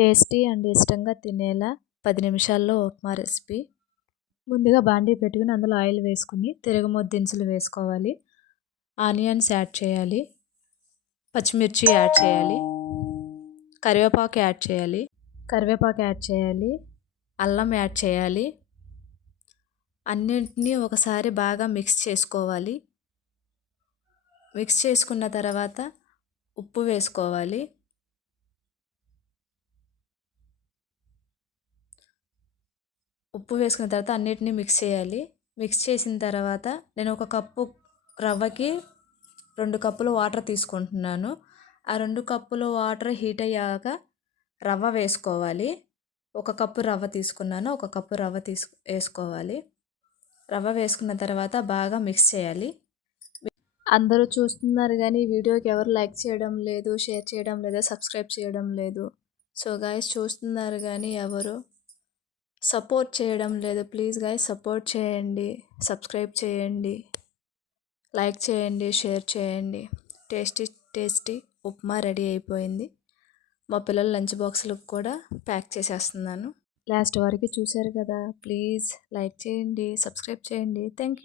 Tasty and ఇష్టంగా తినేలా 10 నిమిషాల్లో upma recipe. ముందుగా బాండీ పెట్టుకుని అందులో ఆయిల్ వేసుకుని తిరగమోతు దినుసులు వేసుకోవాలి. ఆనియన్స్ యాడ్ చేయాలి. పచ్చిమిర్చి యాడ్ చేయాలి. కరివేపాకు యాడ్ చేయాలి. అల్లం యాడ్ చేయాలి. అన్నింటినీ ఒకసారి బాగా మిక్స్ చేసుకోవాలి. మిక్స్ చేసుకున్న తర్వాత ఉప్పు వేసుకోవాలి. ఉప్పు వేసుకున్న తర్వాత అన్నిటినీ మిక్స్ చేయాలి. మిక్స్ చేసిన తర్వాత నేను ఒక కప్పు రవ్వకి 2 కప్పులు వాటర్ తీసుకుంటున్నాను. ఆ 2 కప్పులు వాటర్ హీట్ అయ్యాక రవ్వ వేసుకోవాలి. 1 కప్పు రవ్వ తీసుకున్నాను. 1 కప్పు రవ్వ వేసుకోవాలి. రవ్వ వేసుకున్న తర్వాత బాగా మిక్స్ చేయాలి. అందరూ చూస్తున్నారు కానీ వీడియోకి ఎవరు లైక్ చేయడం లేదు, షేర్ చేయడం లేదు, సబ్స్క్రైబ్ చేయడం లేదు. సో గైస్ చూస్తున్నారు కానీ ఎవరు సపోర్ట్ చేయడం లేదు. ప్లీజ్ గైస్ సపోర్ట్ చేయండి, సబ్స్క్రైబ్ చేయండి, లైక్ చేయండి, షేర్ చేయండి. టేస్టీ ఉప్మా రెడీ అయిపోయింది. మా పిల్లల లంచ్ బాక్స్లకు కూడా ప్యాక్ చేసేస్తున్నాను. లాస్ట్ వరకు చూశారు కదా, ప్లీజ్ లైక్ చేయండి, సబ్స్క్రైబ్ చేయండి. Thank you.